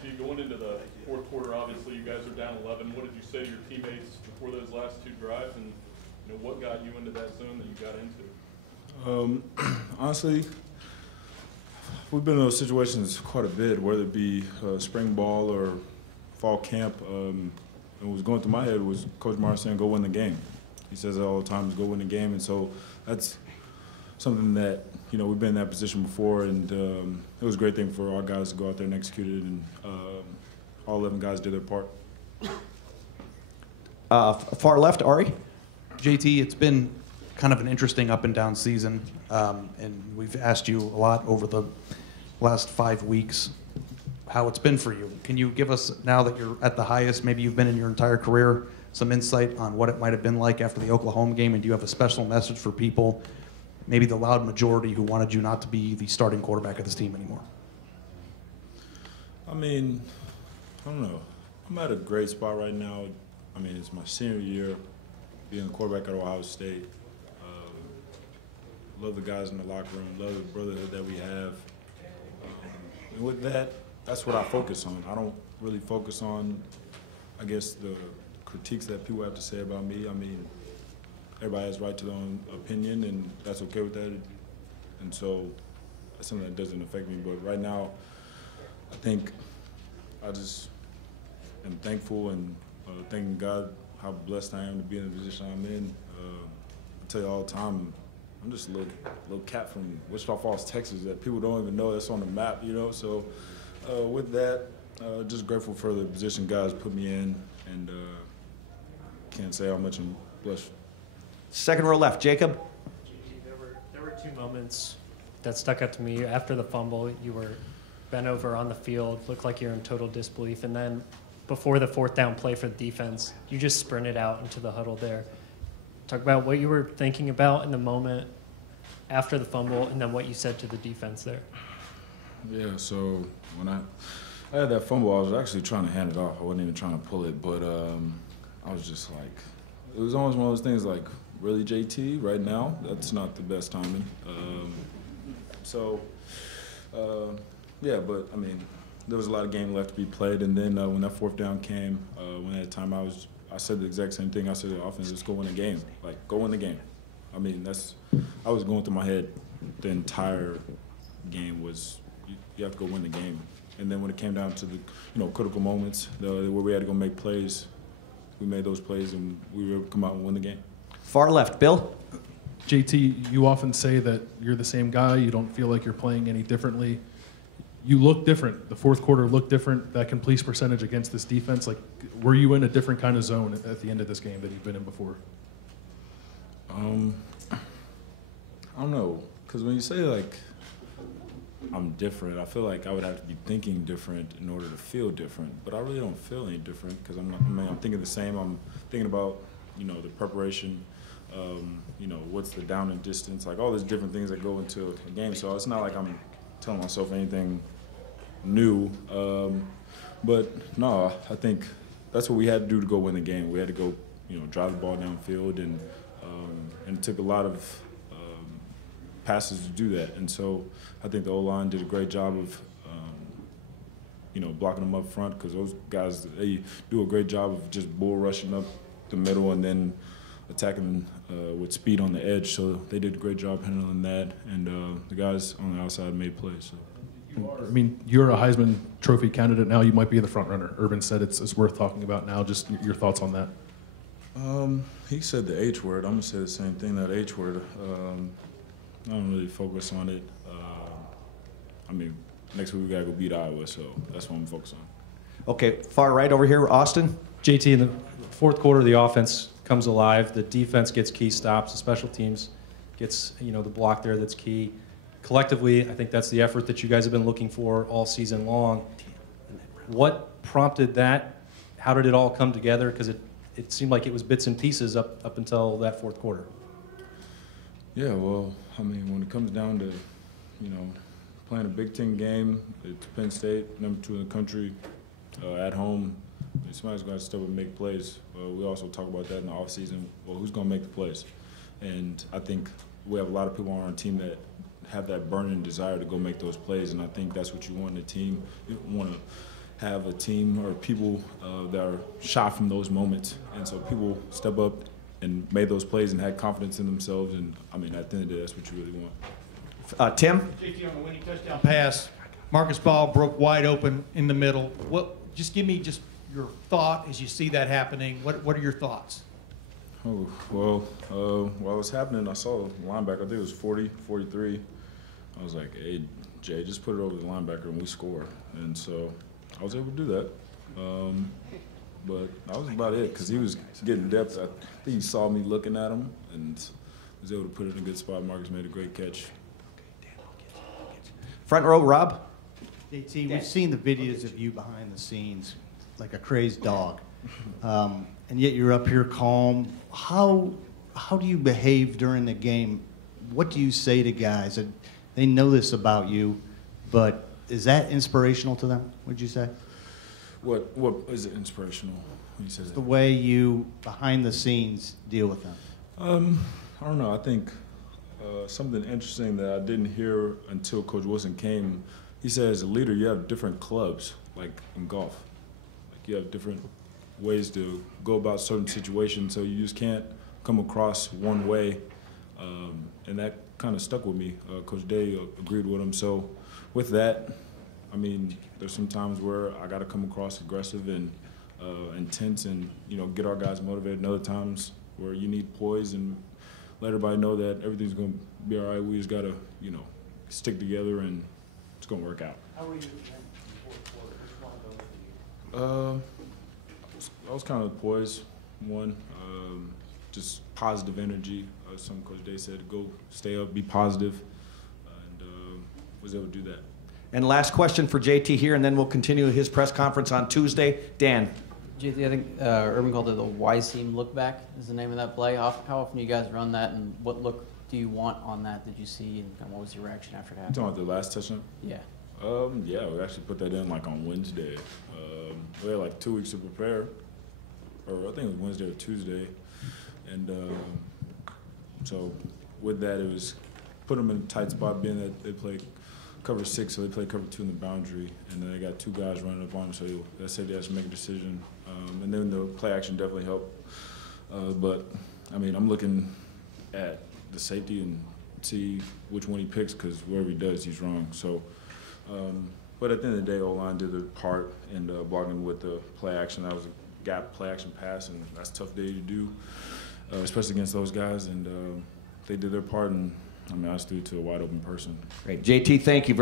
JT, going into the fourth quarter, obviously you guys are down 11. What did you say to your teammates before those last two drives, and what got you into that zone that you got into? Honestly, we've been in those situations quite a bit, whether it be spring ball or fall camp. And what was going through my head was Coach Martin saying, "Go win the game." He says it all the time, is go win the game, and so that's something that we've been in that position before, and it was a great thing for our guys to go out there and execute it, and all 11 guys did their part. Far left, Ari. JT, it's been kind of an interesting up and down season, and we've asked you a lot over the last 5 weeks how it's been for you. Can you give us, now that you're at the highest maybe you've been in your entire career, some insight on what it might have been like after the Oklahoma game, and do you have a special message for people, maybe the loud majority who wanted you not to be the starting quarterback of this team anymore? I mean, I don't know. I'm at a great spot right now. I mean, it's my senior year, being a quarterback at Ohio State. Love the guys in the locker room, love the brotherhood that we have. And with that, that's what I focus on. I don't really focus on, I guess, the critiques that people have to say about me. I mean, everybody has right to their own opinion, and that's okay with that. And so that's something that doesn't affect me. But right now, I think I just am thankful and thanking God how blessed I am to be in the position I'm in. I tell you all the time, I'm just a little cat from Wichita Falls, Texas, that people don't even know that's on the map, So with that, just grateful for the position guys put me in, and can't say how much I'm blessed. Second row left, Jacob. There were two moments that stuck out to me. After the fumble, you were bent over on the field, looked like you're in total disbelief, and then before the fourth down play for the defense, you just sprinted out into the huddle there. Talk about what you were thinking about in the moment after the fumble, and then what you said to the defense there. Yeah, so when I had that fumble, I was actually trying to hand it off. I wasn't even trying to pull it, but I was just like, it was almost one of those things like, really, JT, right now? That's not the best timing. Yeah, but I mean, there was a lot of game left to be played, and then when that fourth down came, when at that time I said the exact same thing. I said to the offense, just go win the game. Like, go win the game. I mean, I was going through my head the entire game was, you have to go win the game. And then when it came down to the, critical moments, where we had to go make plays, we made those plays, and we were able to come out and win the game. Far left, Bill. JT, you often say that you're the same guy. You don't feel like you're playing any differently. You look different. The fourth quarter looked different. That completion percentage against this defense, like, were you in a different kind of zone at the end of this game than you've been in before? I don't know, because when you say, like, I'm different, I feel like I would have to be thinking different in order to feel different, but I really don't feel any different, because I'm thinking the same. I'm thinking about, the preparation, what's the down and distance, like all these different things that go into a game. So it's not like I'm telling myself anything new. But no, I think that's what we had to do to go win the game. We had to go, drive the ball downfield, and it took a lot of passes to do that. And so I think the O-line did a great job of, blocking them up front, because those guys, they do a great job of just bull rushing up the middle and then attacking with speed on the edge. So they did a great job handling that, and the guys on the outside made plays. So. I mean, you're a Heisman Trophy candidate now. You might be the front runner. Urban said it's worth talking about now. Just your thoughts on that. He said the H word. I'm gonna say the same thing. That H word. I don't really focus on it. I mean, next week we gotta go beat Iowa, so that's what I'm focused on. Okay, far right over here, Austin. JT, in the fourth quarter, the offense comes alive. The defense gets key stops. The special teams gets, the block there that's key. Collectively, I think that's the effort that you guys have been looking for all season long. What prompted that? How did it all come together? Because it seemed like it was bits and pieces up until that fourth quarter. Yeah, well, I mean, when it comes down to, playing a Big Ten game, it's Penn State, number 2 in the country, at home. Somebody's got to step up and make plays. We also talk about that in the offseason. Well, who's going to make the plays? And I think we have a lot of people on our team that have that burning desire to go make those plays, and I think that's what you want in a team. You want to have a team or people that are shot from those moments. And so people step up and made those plays and had confidence in themselves. And, I mean, at the end of the day, that's what you really want. Tim? JT, on the winning touchdown pass, Marcus Ball broke wide open in the middle. Just give me just your thought as you see that happening. What are your thoughts? Oh, well, while it was happening, I saw the linebacker, I think it was 40, 43. I was like, hey, Jay, just put it over the linebacker and we score. And so I was able to do that. But that was about it because he was getting depth. I think he saw me looking at him and was able to put it in a good spot. Marcus made a great catch. Front row, Rob? JT, we've seen the videos of you behind the scenes like a crazed dog. And yet you're up here calm. How do you behave during the game? What do you say to guys? They know this about you, but is that inspirational to them, would you say? What is it inspirational when you say that? The way you, behind the scenes, deal with them. I don't know. I think something interesting that I didn't hear until Coach Wilson came, he said as a leader you have different clubs, like in golf. Like you have different ways to go about certain situations, so you just can't come across one way. And that kind of stuck with me. Coach Day agreed with him. So with that, I mean, there's some times where I got to come across aggressive and intense and, get our guys motivated. And other times where you need poise and let everybody know that everything's going to be all right. We just got to, stick together and it's going to work out. How were you in the fourth quarter? Which one of those did you? I was kind of poised, one, just positive energy. Some Coach Day said, go stay up, be positive, and was able to do that. And last question for JT here, and then we'll continue his press conference on Tuesday. Dan. JT, I think Urban called it the Y seam look back is the name of that play. How often do you guys run that, and what look do you want on that? Did you see, and what was your reaction after that? You talking about the last touchdown? Yeah. Yeah, we actually put that in like on Wednesday. We had like 2 weeks to prepare, or I think it was Wednesday or Tuesday, and so with that it was put them in a tight spot, being that they play cover 6, so they play cover 2 in the boundary, and then they got 2 guys running up on them, so that said they had to make a decision, and then the play action definitely helped. But I mean, I'm looking at the safety and see which one he picks, because wherever he does, he's wrong. So. But at the end of the day, O-line did their part in blocking with the play action. That was a gap play action pass, and that's a tough day to do, especially against those guys. And they did their part, and I mean, I just threw it to a wide open person. Great. JT, thank you.